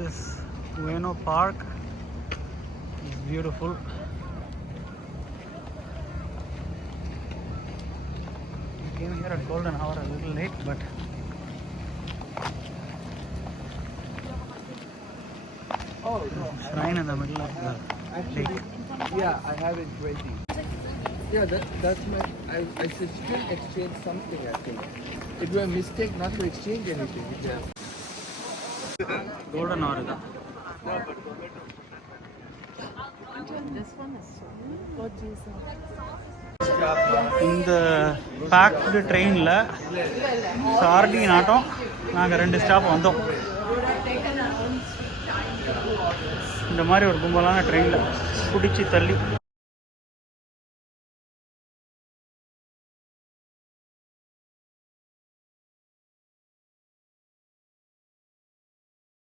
is Ueno Park. It's beautiful. We came here at golden hour a little late, but shrine in the middle of the lake. Yeah, I have it ready. Yeah, that's my. I should still exchange something. I think it was a mistake not to exchange anything. Yeah. Golden hour. This one is what do you say? இந்த packed ட்ரெயினில் சார்டி நாட்டம் நாங்கள் 2 stop வந்தோம். இந்த மாதிரி ஒரு கும்பலான ட்ரெயினில் பிடிச்சி தள்ளி